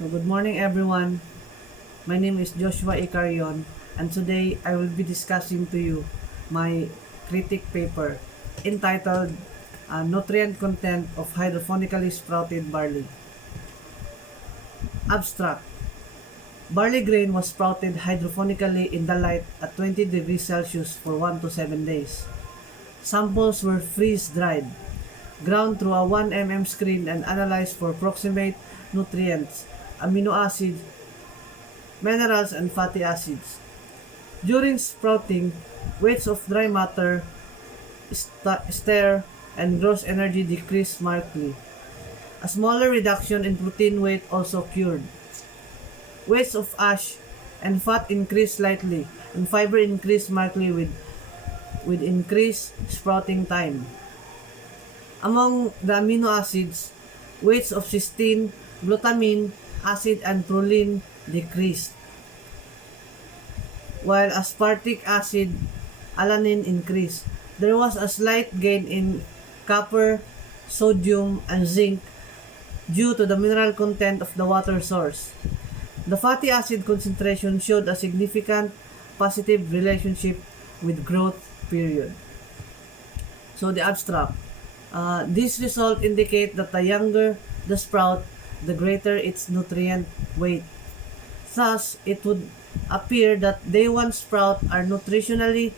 So good morning everyone. My name is Joshua Icarion and today I will be discussing to you my critic paper entitled Nutrient Content of Hydrophonically Sprouted Barley. Abstract. Barley grain was sprouted hydrophonically in the light at 20 degrees Celsius for 1 to 7 days. Samples were freeze-dried, ground through a 1 mm screen and analyzed for proximate nutrients, amino acids, minerals, and fatty acids. During sprouting, weights of dry matter, stir, and gross energy decreased markedly. A smaller reduction in protein weight also occurred. Weights of ash and fat increased slightly, and fiber increased markedly with increased sprouting time. Among the amino acids, weights of cysteine, glutamine, acid, and proline decreased, while aspartic acid, alanine increased. There was a slight gain in copper, sodium, and zinc due to the mineral content of the water source. The fatty acid concentration showed a significant positive relationship with growth period. So the abstract. This result indicate that the younger the sprout, the greater its nutrient weight. Thus, it would appear that day 1 sprout are nutritionally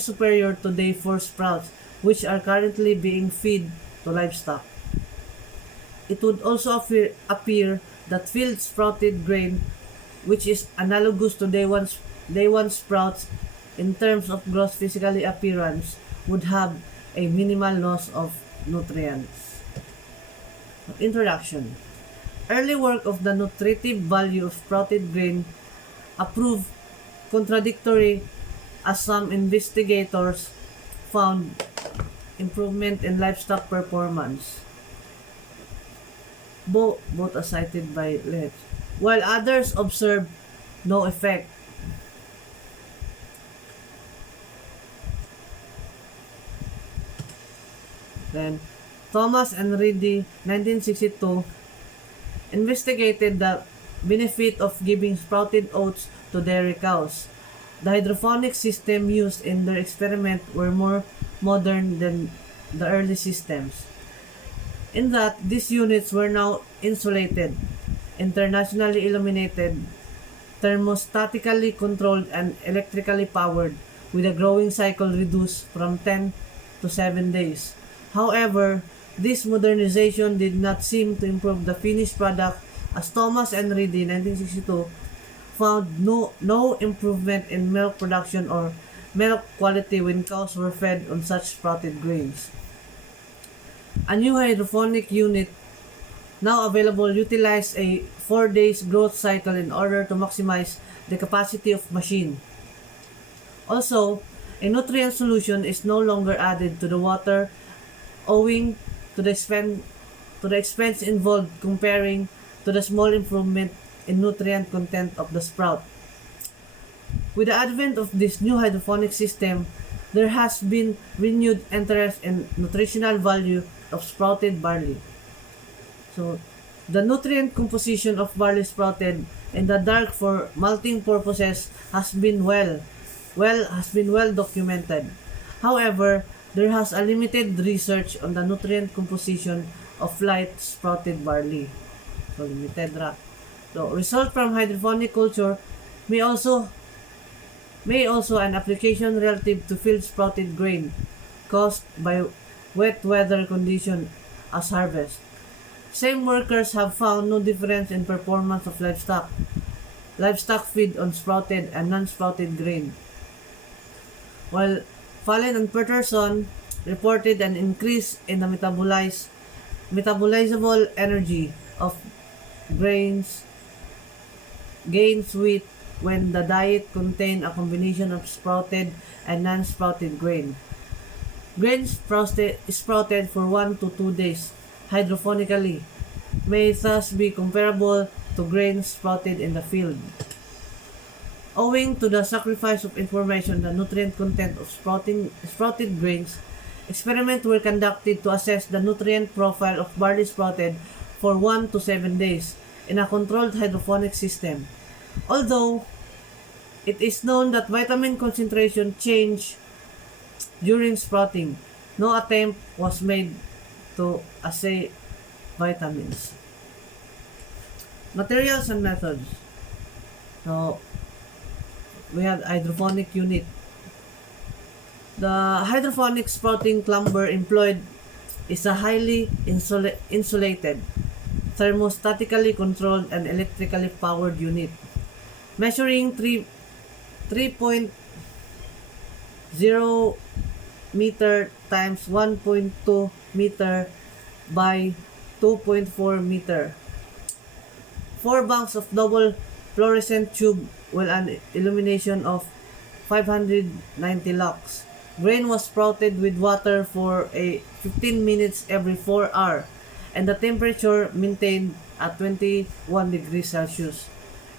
superior to day 4 sprouts, which are currently being fed to livestock. It would also appear that field sprouted grain, which is analogous to day 1 sprouts in terms of gross physical appearance, would have a minimal loss of nutrients. Introduction. Early work of the nutritive value of sprouted grain proved contradictory, as some investigators found improvement in livestock performance, both as cited by Letch, while others observed no effect. Then, Thomas and Reedy, 1962, investigated the benefit of giving sprouted oats to dairy cows. The hydroponic system used in their experiment were more modern than the early systems, in that these units were now insulated, internationally illuminated, thermostatically controlled, and electrically powered, with a growing cycle reduced from 10 to 7 days. However, this modernization did not seem to improve the finished product, as Thomas and Reedy, 1962, found no improvement in milk production or milk quality when cows were fed on such sprouted grains. A new hydroponic unit now available utilizes a 4 days growth cycle in order to maximize the capacity of machine. Also, a nutrient solution is no longer added to the water owing to the expense involved comparing to the small improvement in nutrient content of the sprout. With the advent of this new hydroponic system, there has been renewed interest in nutritional value of sprouted barley. So, the nutrient composition of barley sprouted in the dark for malting purposes has been well documented. However, there has a limited research on the nutrient composition of light sprouted barley. So limited ra. So result from hydroponic culture may also an application relative to field sprouted grain caused by wet weather condition as harvest. Same workers have found no difference in performance of livestock feed on sprouted and non-sprouted grain, while Fallen and Peterson reported an increase in the metabolizable energy of gains weight when the diet contained a combination of sprouted and non-sprouted grain. Grain sprouted for 1 to 2 days hydrophonically may thus be comparable to grain sprouted in the field. Owing to the sacrifice of information, the nutrient content of sprouted grains, experiments were conducted to assess the nutrient profile of barley sprouted for 1 to 7 days in a controlled hydroponic system. Although it is known that vitamin concentration change during sprouting, no attempt was made to assay vitamins. Materials and methods. So, we have hydroponic unit. The hydroponic sprouting clamber employed is a highly insulated, thermostatically controlled, and electrically powered unit, measuring 3.0 meter times 1.2 meter by 2.4 meter. 4 banks of double fluorescent tube with an illumination of 590 lux. Grain was sprouted with water for a 15 minutes every 4 hours, and the temperature maintained at 21 degrees Celsius.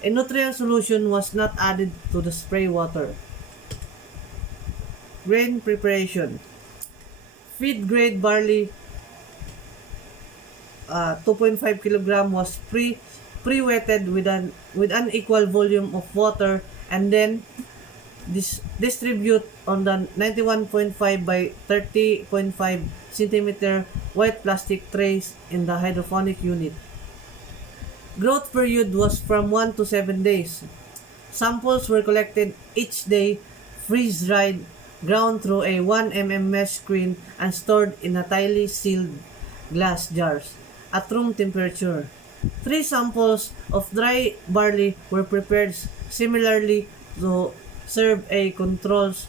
A nutrient solution was not added to the spray water. Grain preparation. Feed grade barley 2.5 kg was pre-wetted with an equal volume of water and then distribute on the 91.5 by 30.5 cm white plastic trays in the hydroponic unit. Growth period was from 1 to 7 days. Samples were collected each day, freeze-dried, ground through a 1 mm mesh screen, and stored in a tightly sealed glass jars at room temperature. 3 samples of dry barley were prepared similarly to serve a controls.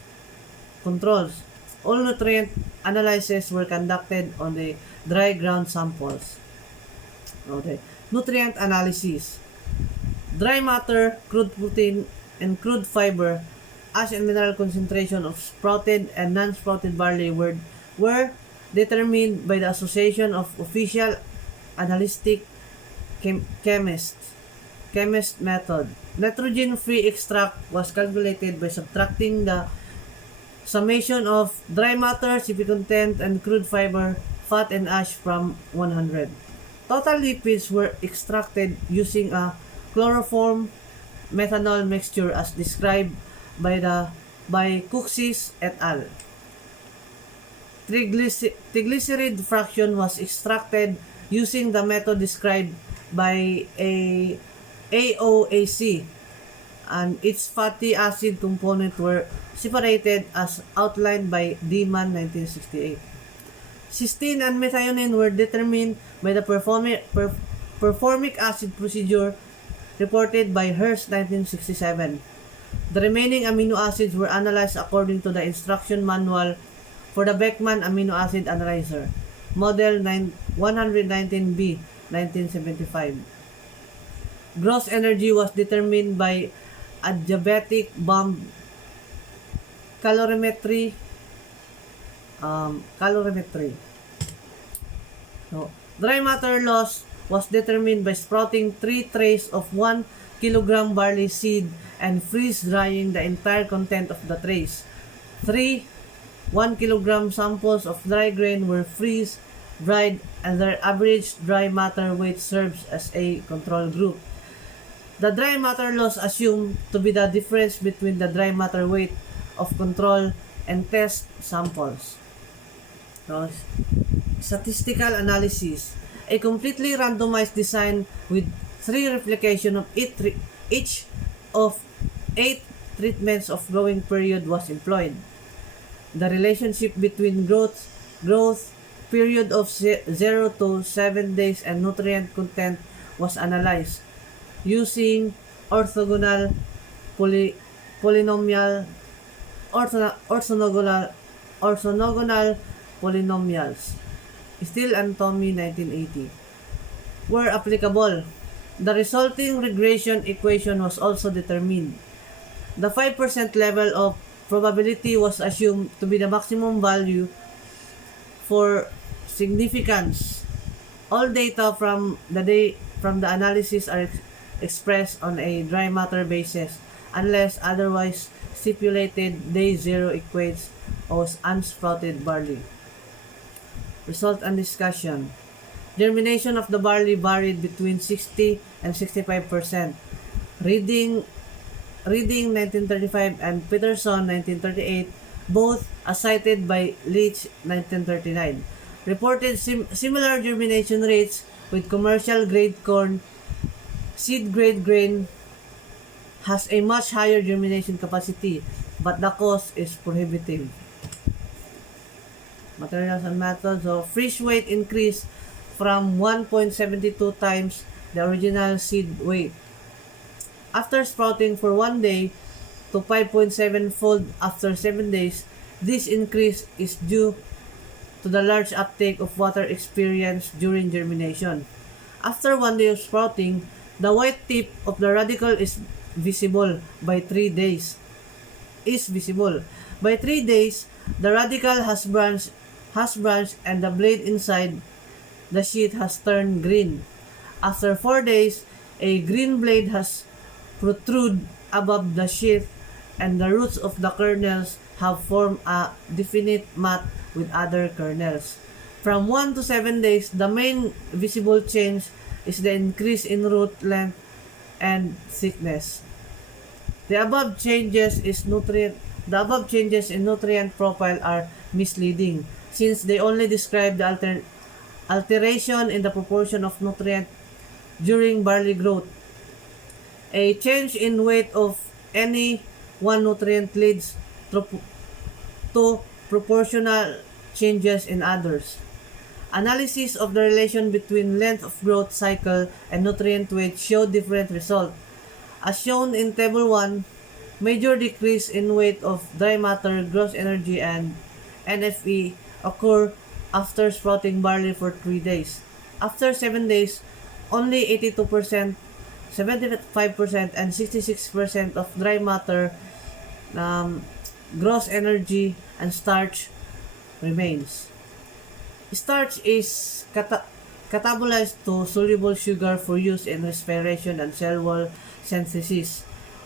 All nutrient analyses were conducted on the dry ground samples. Okay. Nutrient analysis. Dry matter, crude protein, and crude fiber, ash and mineral concentration of sprouted and non-sprouted barley were determined by the Association of Official Analytic Chemist method. Nitrogen-free extract was calculated by subtracting the summation of dry matter, CP content, and crude fiber, fat, and ash from 100. Total lipids were extracted using a chloroform methanol mixture as described by Cooksey et al. Triglyceride fraction was extracted using the method described by AOAC, and its fatty acid component were separated as outlined by Dieman 1968. Cysteine and methionine were determined by the performic acid procedure reported by Hirsch 1967. The remaining amino acids were analyzed according to the instruction manual for the Beckman Amino Acid Analyzer, Model 119B, 1975. Gross energy was determined by adiabatic bomb calorimetry. So, dry matter loss was determined by sprouting 3 trays of 1 kg barley seed and freeze drying the entire content of the trays. 3 1 kg samples of dry grain were freeze dried, and their average dry matter weight serves as a control group. The dry matter loss assumed to be the difference between the dry matter weight of control and test samples. So, statistical analysis. A completely randomized design with 3 replication of each of 8 treatments of growing period was employed. The relationship between growth period of 0 to 7 days and nutrient content was analyzed using orthogonal polynomials. Steele and Tommy 1980. Where applicable, the resulting regression equation was also determined. The 5% level of probability was assumed to be the maximum value for significance. All data from the analysis are expressed on a dry matter basis unless otherwise stipulated. Day 0 equates as unsprouted barley. Result and discussion. Germination of the barley varied between 60 and 65%. Reading 1935 and Peterson 1938, both as cited by Leach 1939, reported similar germination rates with commercial grade corn. Seed grade grain has a much higher germination capacity, but the cost is prohibitive. Materials and methods. So, fresh weight increased from 1.72 times the original seed weight. After sprouting for 1 day to 5.7-fold after 7 days, this increase is due to the large uptake of water experienced during germination. After 1 day of sprouting, the white tip of the radicle is visible by 3 days. By 3 days, the radicle has branched and the blade inside the sheath has turned green. After 4 days, a green blade has protruded above the sheath and the roots of the kernels have formed a definite mat with other kernels. From 1 to 7 days, the main visible change is the increase in root length and thickness. The above changes in nutrient profile are misleading since they only describe the alteration in the proportion of nutrient during barley growth. A change in weight of any one nutrient leads to proportional changes in others. Analysis of the relation between length of growth cycle and nutrient weight show different results. As shown in Table 1, major decrease in weight of dry matter, gross energy, and NFE occur after sprouting barley for 3 days. After 7 days, only 82%, 75%, and 66% of dry matter, gross energy, and starch remains. Starch is catabolized to soluble sugar for use in respiration and cell wall synthesis.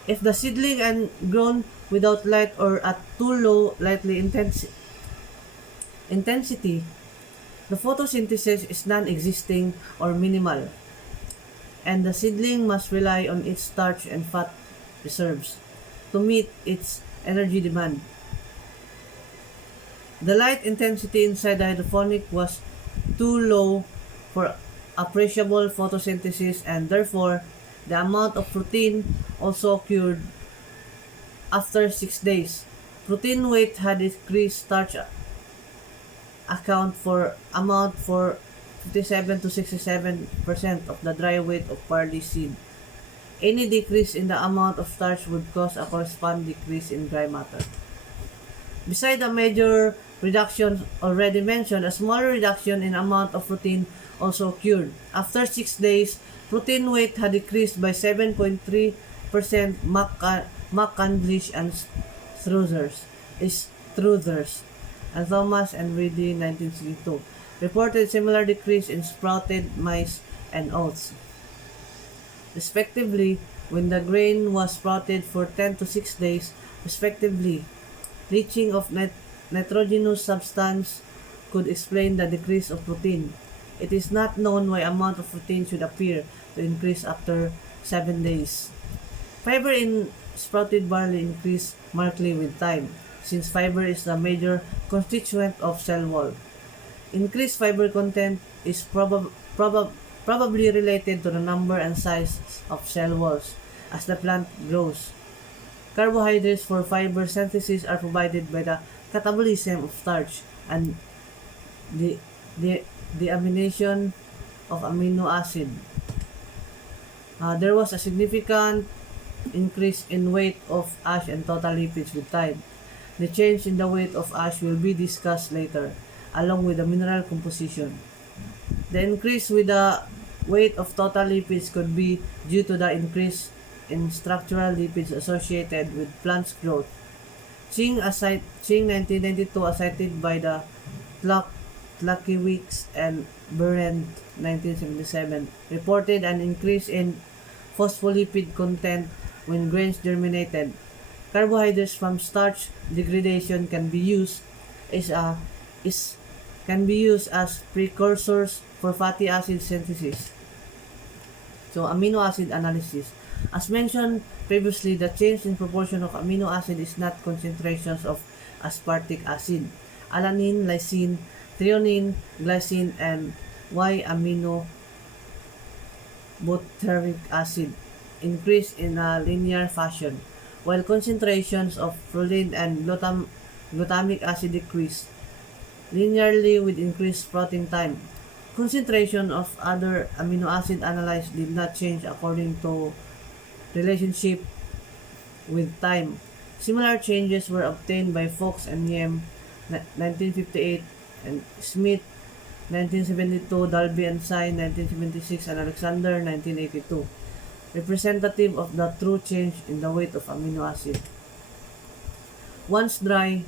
If the seedling and grown without light or at too low lightly intensity, the photosynthesis is non-existing or minimal, and the seedling must rely on its starch and fat reserves to meet its energy demand. The light intensity inside the hydroponic was too low for appreciable photosynthesis, and therefore the amount of protein also occurred after 6 days. Protein weight had decreased. Starch amount for 57 to 67% of the dry weight of barley seed. Any decrease in the amount of starch would cause a corresponding decrease in dry matter. Beside the major reduction already mentioned, a smaller reduction in amount of protein also occurred. After 6 days, protein weight had decreased by 7.3%. McCandlish and Struthers and Thomas and Reedy 1962 reported similar decrease in sprouted maize and oats, respectively, when the grain was sprouted for 10 to 6 days, respectively. Leaching of nitrogenous substance could explain the decrease of protein. It is not known why amount of protein should appear to increase after 7 days. Fiber in sprouted barley increased markedly with time, since fiber is the major constituent of cell wall. Increased fiber content is probably related to the number and size of cell walls as the plant grows. Carbohydrates for fiber synthesis are provided by the catabolism of starch and the amination of amino acid. There was a significant increase in weight of ash and total lipids with time. The change in the weight of ash will be discussed later, along with the mineral composition. The increase with the weight of total lipids could be due to the increase in structural lipids associated with plant's growth. Ching 1992, as cited by the Tlakiewicz and Berendt 1977, reported an increase in phospholipid content when grains germinated. Carbohydrates from starch degradation can be used as precursors for fatty acid synthesis. So, amino acid analysis. As mentioned previously, the change in proportion of amino acid is not concentrations of aspartic acid. Alanine, lysine, threonine, glycine, and Y-amino butyric acid increase in a linear fashion, while concentrations of proline and glutamic acid decrease linearly with increased sprouting time. Concentration of other amino acid analyzed did not change according to relationship with time. Similar changes were obtained by Fox and Yem 1958 and Smith 1972, Dalby and Sy 1976, and Alexander 1982, representative of the true change in the weight of amino acid. Once dry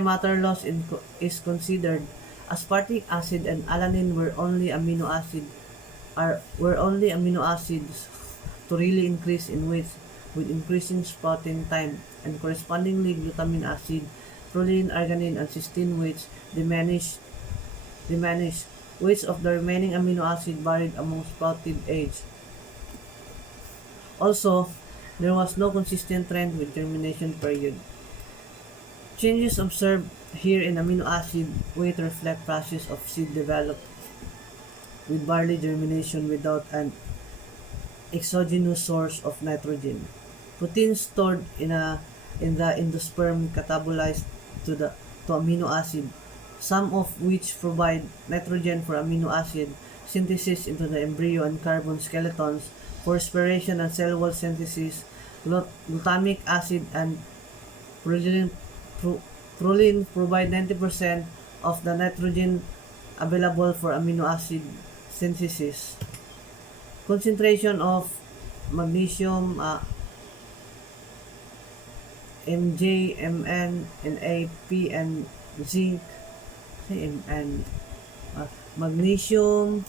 matter loss is considered, aspartic acid and alanine were only amino acids to really increase in weight with increasing sprouting time, and correspondingly glutamine acid, proline, arginine, and cysteine weights diminished. Weights of the remaining amino acid varied among sprouted age. Also, there was no consistent trend with germination period. Changes observed here in amino acid weight reflect process of seed developed with barley germination without an exogenous source of nitrogen. Proteins stored in the endosperm catabolized to amino acid, some of which provide nitrogen for amino acid synthesis into the embryo and carbon skeletons for respiration and cell wall synthesis. Glutamic acid and proline provide 90% of the nitrogen available for amino acid synthesis. Concentration of magnesium, Mg, Mn, Na, P, and zinc. Mn, magnesium,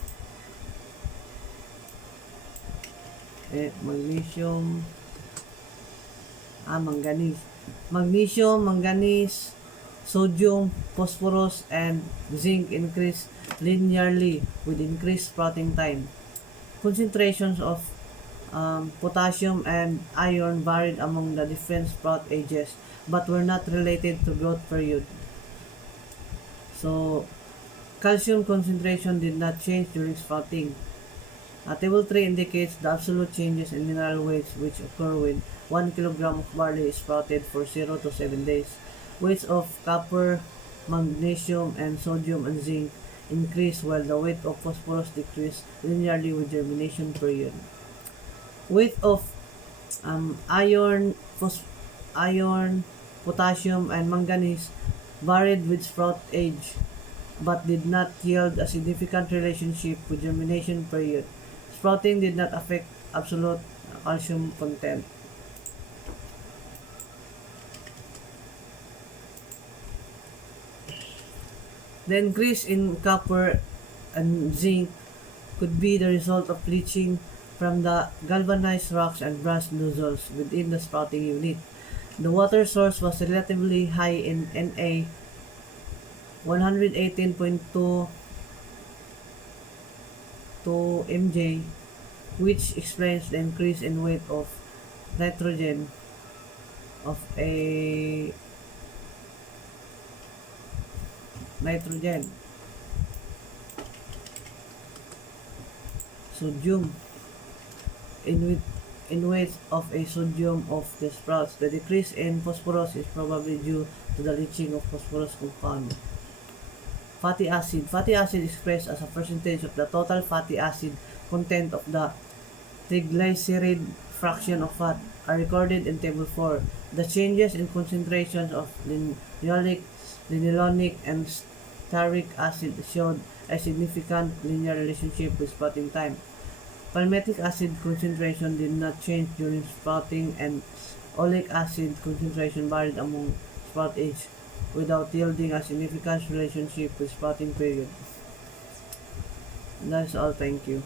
manganese, sodium, phosphorus, and zinc increase linearly with increased sprouting time. Concentrations of potassium and iron varied among the different sprout ages but were not related to growth period. So, calcium concentration did not change during sprouting. Table 3 indicates the absolute changes in mineral weights which occur when 1 kg of barley is sprouted for 0 to 7 days. Weights of copper, magnesium, and sodium and zinc increase while the weight of phosphorus decreased linearly with germination period. Weight of iron, potassium, and manganese varied with sprout age but did not yield a significant relationship with germination period. Sprouting did not affect absolute calcium content. The increase in copper and zinc could be the result of leaching from the galvanized rocks and brass nozzles within the sprouting unit. The water source was relatively high in Na 118.2 mg, which explains the increase in weight of nitrogen of a sodium in weight of a sodium of the sprouts. The decrease in phosphorus is probably due to the leaching of phosphorus compound. Fatty acid. Fatty acid is expressed as a percentage of the total fatty acid content of the triglyceride fraction of fat are recorded in Table 4. The changes in concentrations of linoleic, linolenic, and stearic acid showed a significant linear relationship with sprouting time. Palmitic acid concentration did not change during sprouting, and oleic acid concentration varied among sprout age without yielding a significant relationship with sprouting period. That's all. Thank you.